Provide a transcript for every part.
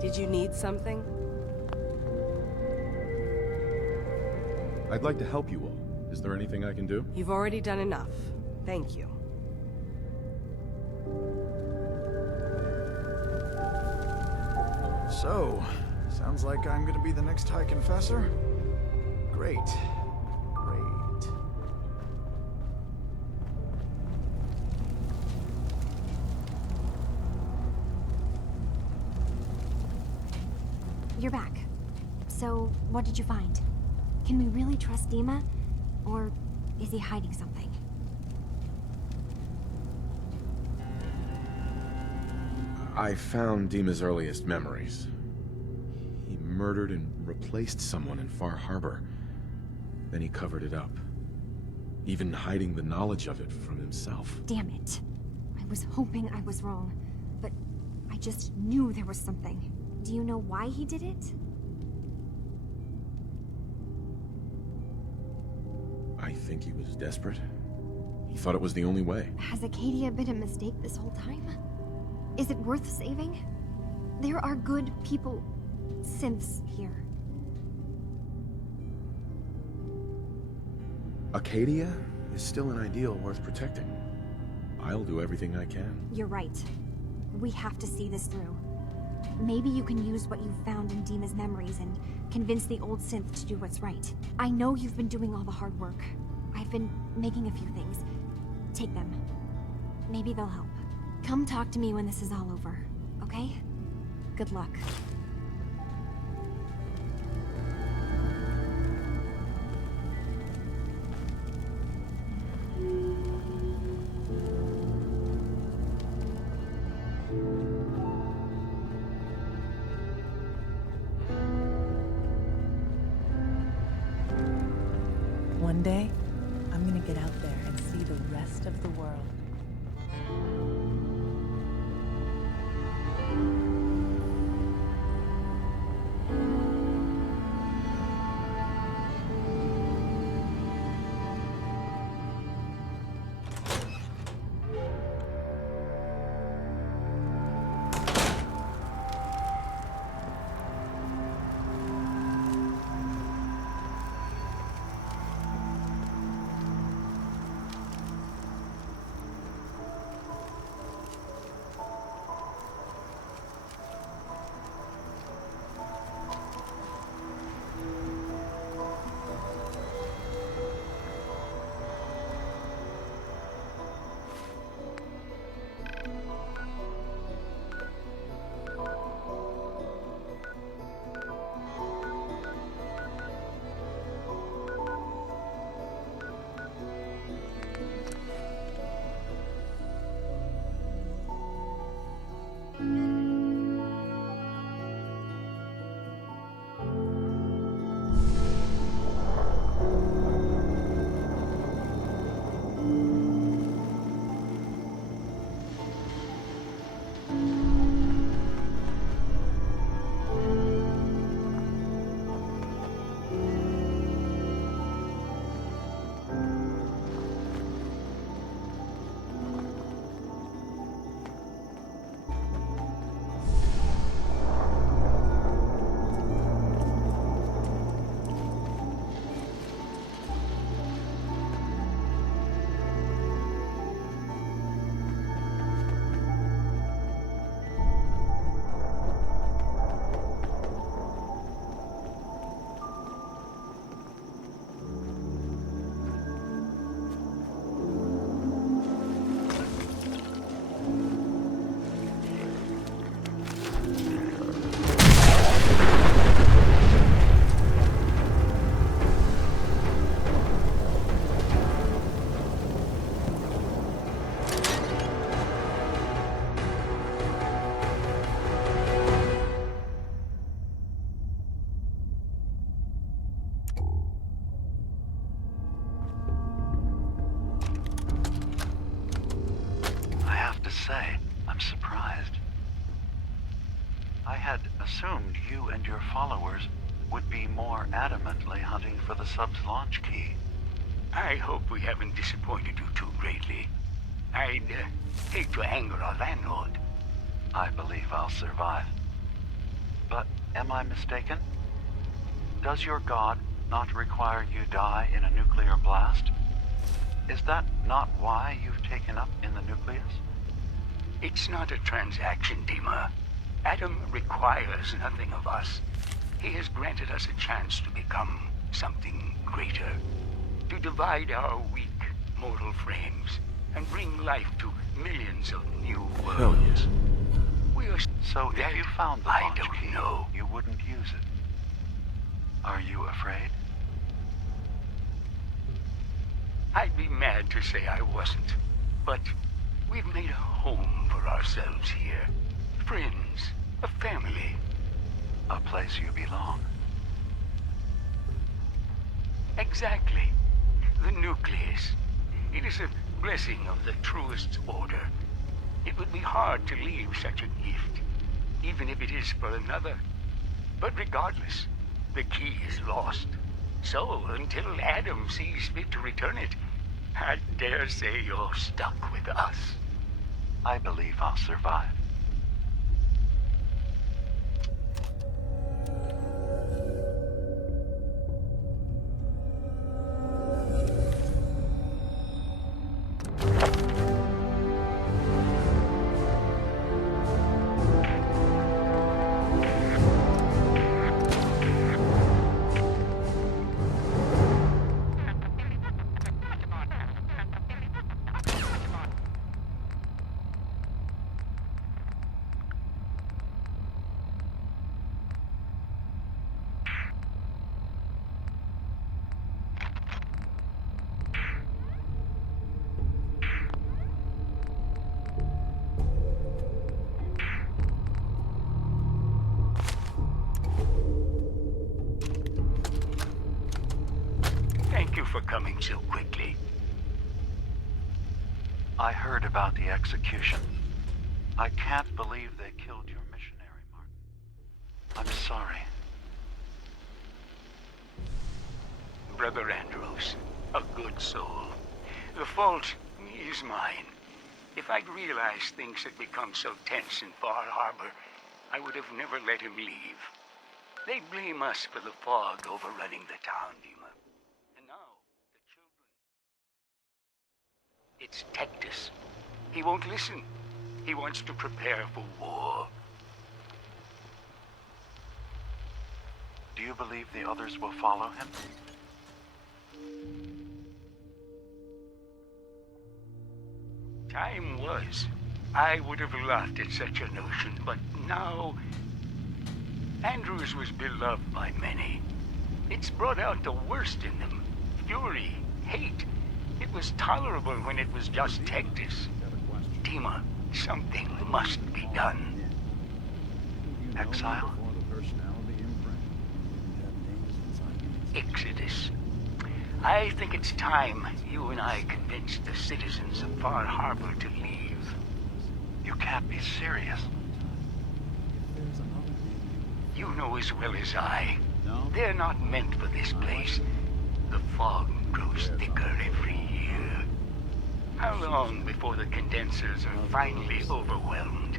Did you need something? I'd like to help you all. Is there anything I can do? You've already done enough. Thank you. So, sounds like I'm gonna be the next High Confessor? Great. Great. You're back. So, what did you find? Can we really trust DiMA? Or is he hiding something? I found DiMA's earliest memories. He murdered and replaced someone in Far Harbor. Then he covered it up, even hiding the knowledge of it from himself. Damn it. I was hoping I was wrong, but I just knew there was something. Do you know why he did it? I think he was desperate. He thought it was the only way. Has Arcadia been a mistake this whole time? Is it worth saving? There are good people, synths here. Arcadia is still an ideal worth protecting. I'll do everything I can. You're right. We have to see this through. Maybe you can use what you've found in DiMA's memories and convince the old synth to do what's right. I know you've been doing all the hard work. I've been making a few things. Take them. Maybe they'll help. Come talk to me when this is all over, okay? Good luck. One day, I'm gonna get out there and see the rest of the world. say, I'm surprised. I had assumed you and your followers would be more adamantly hunting for the sub's launch key. I hope we haven't disappointed you too greatly. I'd hate to anger our landlord. I believe I'll survive. But am I mistaken? Does your god not require you die in a nuclear blast? Is that not why you've taken up in the nucleus? It's not a transaction, DiMA. Adam requires nothing of us. He has granted us a chance to become something greater. To divide our weak, mortal frames and bring life to millions of new worlds. Hell yes. We are... So if you found the I launch don't key, know. you wouldn't use it. Are you afraid? I'd be mad to say I wasn't. But we've made a home for ourselves here. Friends, a family. A place you belong. Exactly. The nucleus. It is a blessing of the truest order. It would be hard to leave such a gift, even if it is for another. But regardless, the key is lost. So, until Adam sees fit to return it, I dare say you're stuck with us. I believe I'll survive. Thank you for coming so quickly. I heard about the execution. I can't believe they killed your missionary, Martin. I'm sorry. Brother Andrews, a good soul. The fault is mine. If I'd realized things had become so tense in Far Harbor, I would have never let him leave. They blame us for the fog overrunning the town, DiMA. And now, the children... It's Tektus. He won't listen. He wants to prepare for war. Do you believe the others will follow him? Time was. I would have laughed at such a notion, but now... Andrews was beloved by many. It's brought out the worst in them. Fury, hate. It was tolerable when it was just Tektus. DiMA, something must be done. Exile? Exodus. I think it's time you and I convinced the citizens of Far Harbor to leave. You can't be serious. You know as well as I. They're not meant for this place. The fog grows thicker every year. How long before the condensers are finally overwhelmed?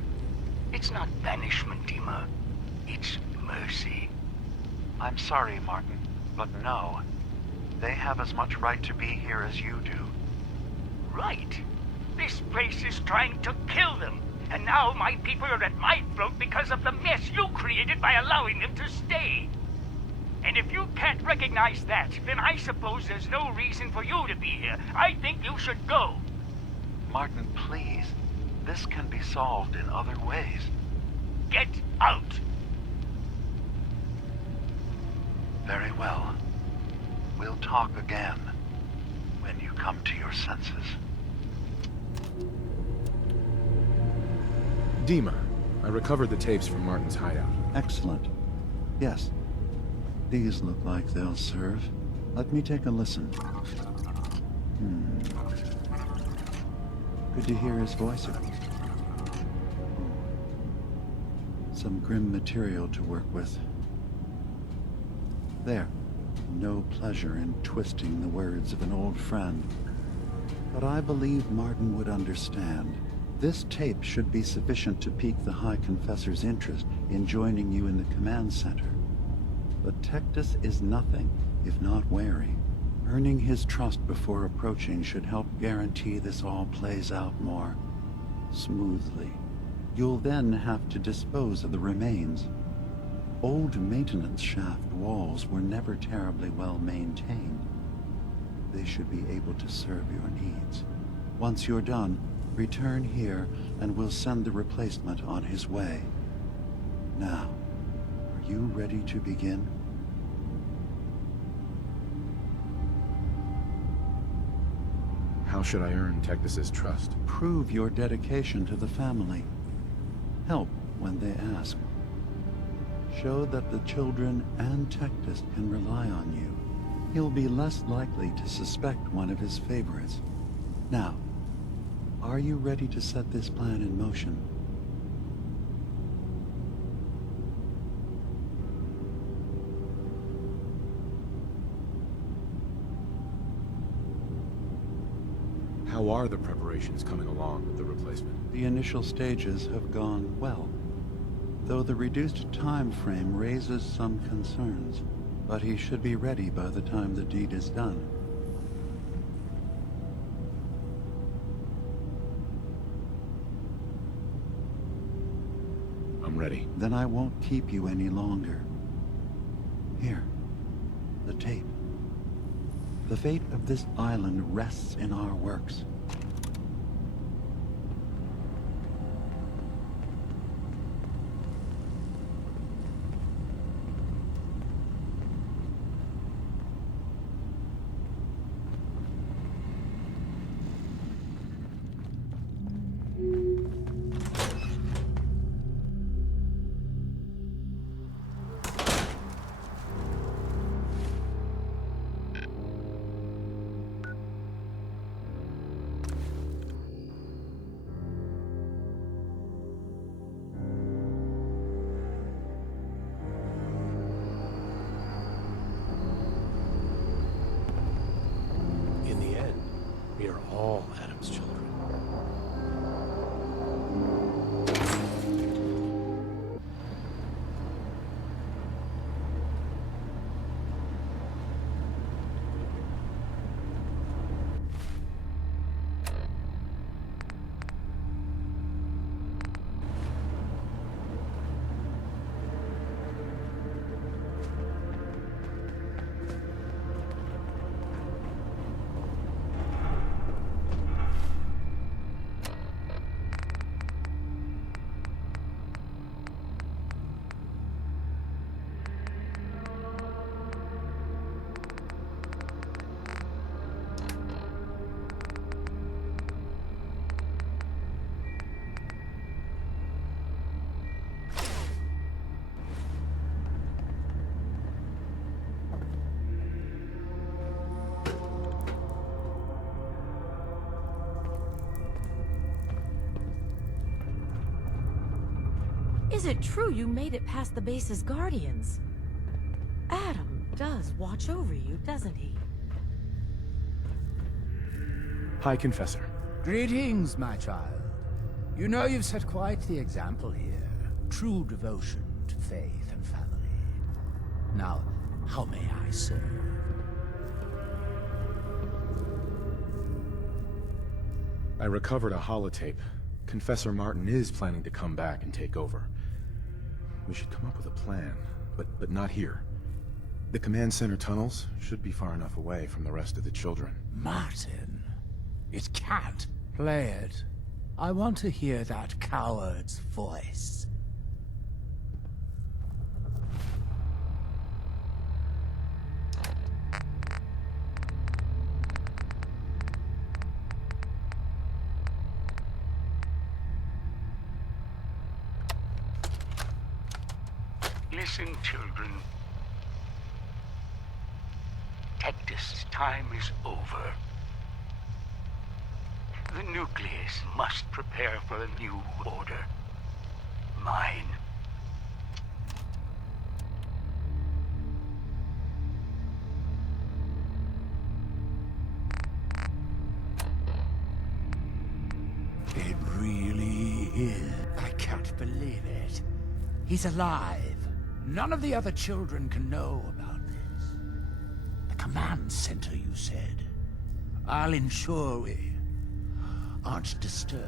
It's not banishment, DiMA. It's mercy. I'm sorry, Martin, but no. They have as much right to be here as you do. Right. This place is trying to kill them. And now my people are at my throat because of the mess you created by allowing them to stay. And if you can't recognize that, then I suppose there's no reason for you to be here. I think you should go. Martin, please. This can be solved in other ways. Get out. Very well. We'll talk again when you come to your senses. DiMA, I recovered the tapes from Martin's hideout. Excellent. Yes. These look like they'll serve. Let me take a listen. Good to hear his voice. Some grim material to work with. There. No pleasure in twisting the words of an old friend. But I believe Martin would understand. This tape should be sufficient to pique the High Confessor's interest in joining you in the command center. But Tektus is nothing if not wary. Earning his trust before approaching should help guarantee this all plays out more smoothly. You'll then have to dispose of the remains. Old maintenance shaft walls were never terribly well maintained. They should be able to serve your needs. Once you're done, return here and we'll send the replacement on his way. Now, are you ready to begin? How should I earn Tektus's trust? Prove your dedication to the family. Help when they ask. Show that the children and Tektus can rely on you. He'll be less likely to suspect one of his favorites. Now, are you ready to set this plan in motion? How are the preparations coming along with the replacement? The initial stages have gone well, though the reduced time frame raises some concerns. But he should be ready by the time the deed is done. I'm ready. Then I won't keep you any longer. Here, the tape. The fate of this island rests in our works. In the end, we are all Adam's children. Is it true you made it past the base's guardians? Adam does watch over you, doesn't he? High Confessor. Greetings, my child. You know you've set quite the example here. True devotion to faith and family. Now, how may I serve? I recovered a holotape. Confessor Martin is planning to come back and take over. We should come up with a plan, but not here. The command center tunnels should be far enough away from the rest of the children. Martin, it can't. Play it. I want to hear that coward's voice. Listen, children. Tektus' time is over. The nucleus must prepare for a new order. Mine. can't believe it. He's alive. None of the other children can know about this. The command center, you said. I'll ensure we aren't disturbed.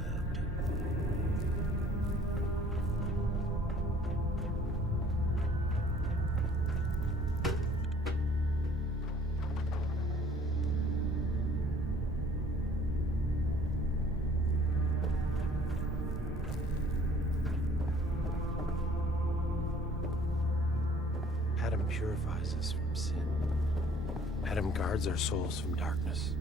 Adam purifies us from sin. Adam guards our souls from darkness.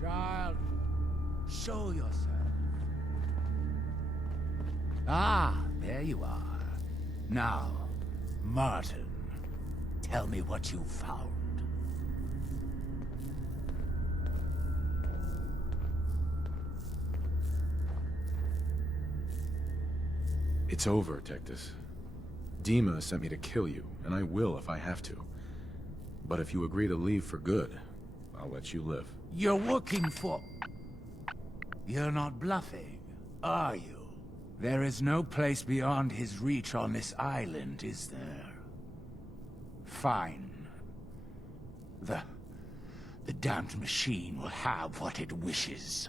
Child, show yourself. Ah, there you are. Now, Martin, tell me what you found. It's over, Tektus. DiMA sent me to kill you, and I will if I have to. But if you agree to leave for good, I'll let you live. You're working for... You're not bluffing, are you? There is no place beyond his reach on this island, is there? Fine. The damned machine will have what it wishes.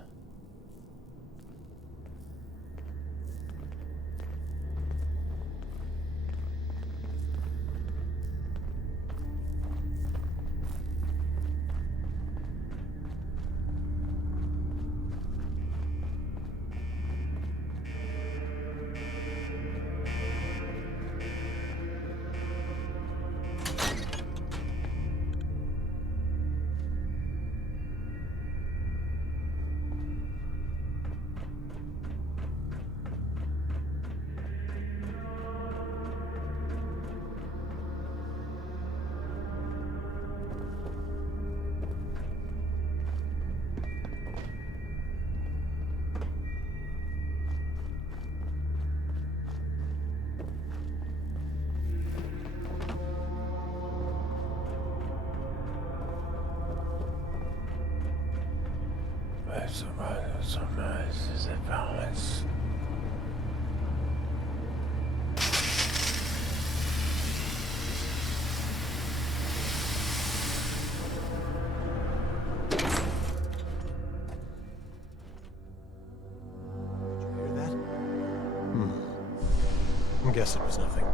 I guess it was nothing.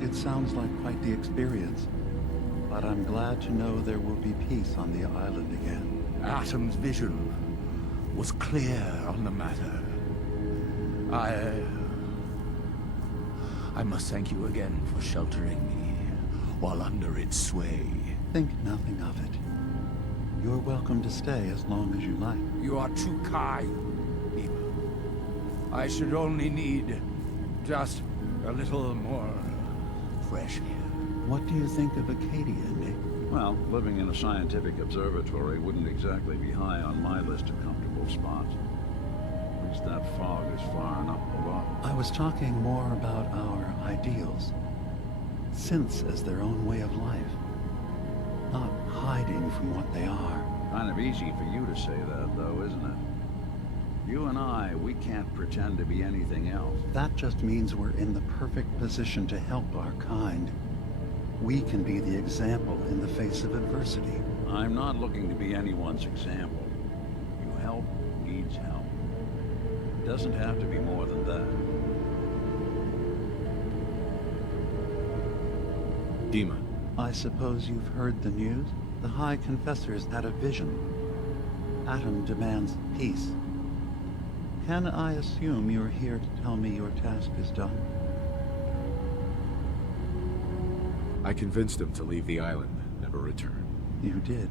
It sounds like quite the experience, but I'm glad to know there will be peace on the island again. Atom's vision was clear on the matter. I must thank you again for sheltering me while under its sway. Think nothing of it. You're welcome to stay as long as you like. You are too kind, DiMA. I should only need just a little more fresh air. What do you think of Arcadia, Nick? Well, living in a scientific observatory wouldn't exactly be high on my list of comfortable spots. At least that fog is far enough below. I was talking more about our ideals. synths as their own way of life, not hiding from what they are. Kind of easy for you to say that, though, isn't it? You and I, we can't pretend to be anything else. That just means we're in the perfect position to help our kind. We can be the example in the face of adversity. I'm not looking to be anyone's example. You help who needs help. It doesn't have to be more than that. DiMA. I suppose you've heard the news? The High Confessor's had a vision. Atom demands peace. Can I assume you're here to tell me your task is done? I convinced him to leave the island, never return. You did.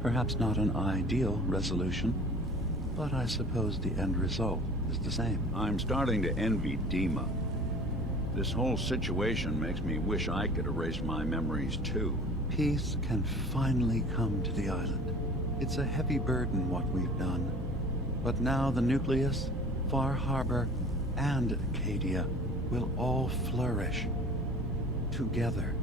Perhaps not an ideal resolution, but I suppose the end result is the same. I'm starting to envy DiMA. This whole situation makes me wish I could erase my memories too. Peace can finally come to the island. It's a heavy burden what we've done. But now the Nucleus, Far Harbor, and Arcadia will all flourish together.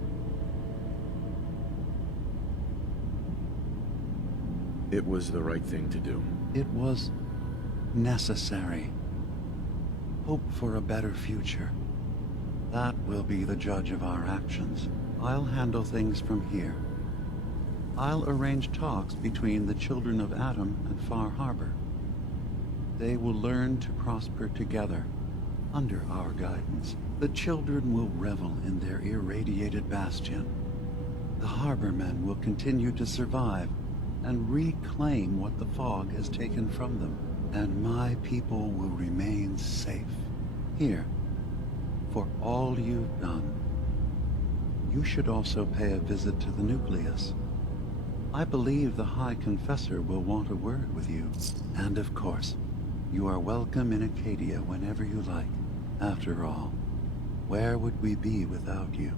It was the right thing to do. It was necessary. Hope for a better future. That will be the judge of our actions. I'll handle things from here. I'll arrange talks between the children of Atom and Far Harbor. They will learn to prosper together, under our guidance. The children will revel in their irradiated bastion. The Harbormen will continue to survive and reclaim what the fog has taken from them. And my people will remain safe. Here, for all you've done. You should also pay a visit to the Nucleus. I believe the High Confessor will want a word with you. And of course, you are welcome in Arcadia whenever you like. After all, where would we be without you?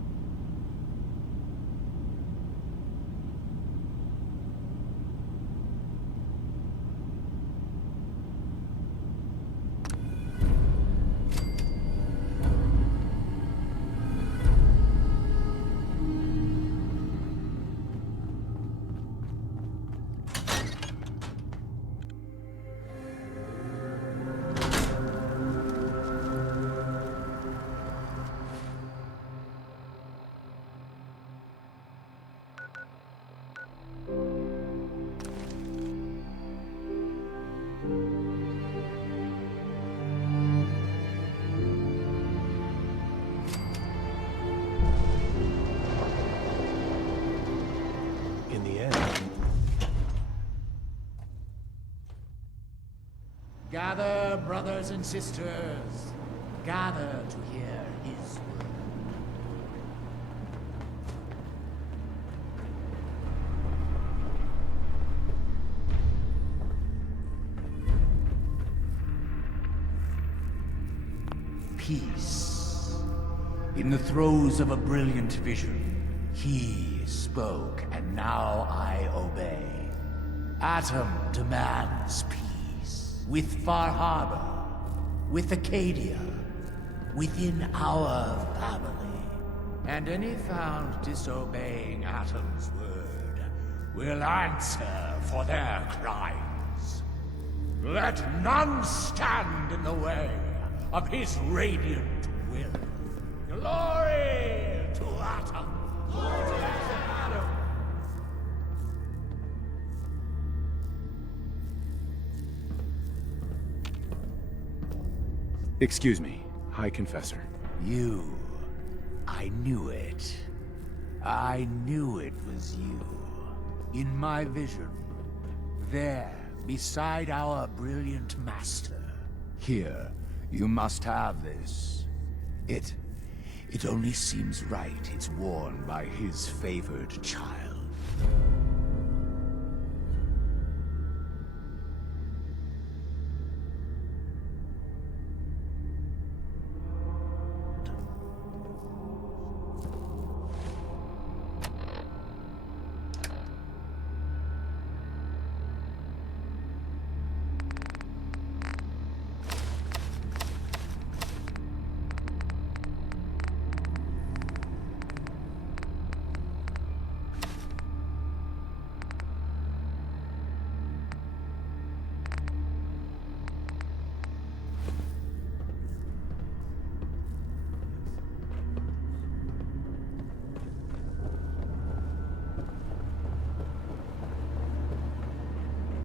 Gather, brothers and sisters. Gather to hear his word. Peace. In the throes of a brilliant vision, he spoke, and now I obey. Atom demands peace. With Far Harbor, with Arcadia, within our family. And any found disobeying Atom's word will answer for their crimes. Let none stand in the way of his radiant will. Glory to Atom! Glory to Atom! Excuse me, High Confessor. You. I knew it. I knew it was you. In my vision. There, beside our brilliant master. Here, you must have this. It only seems right it's worn by his favored child.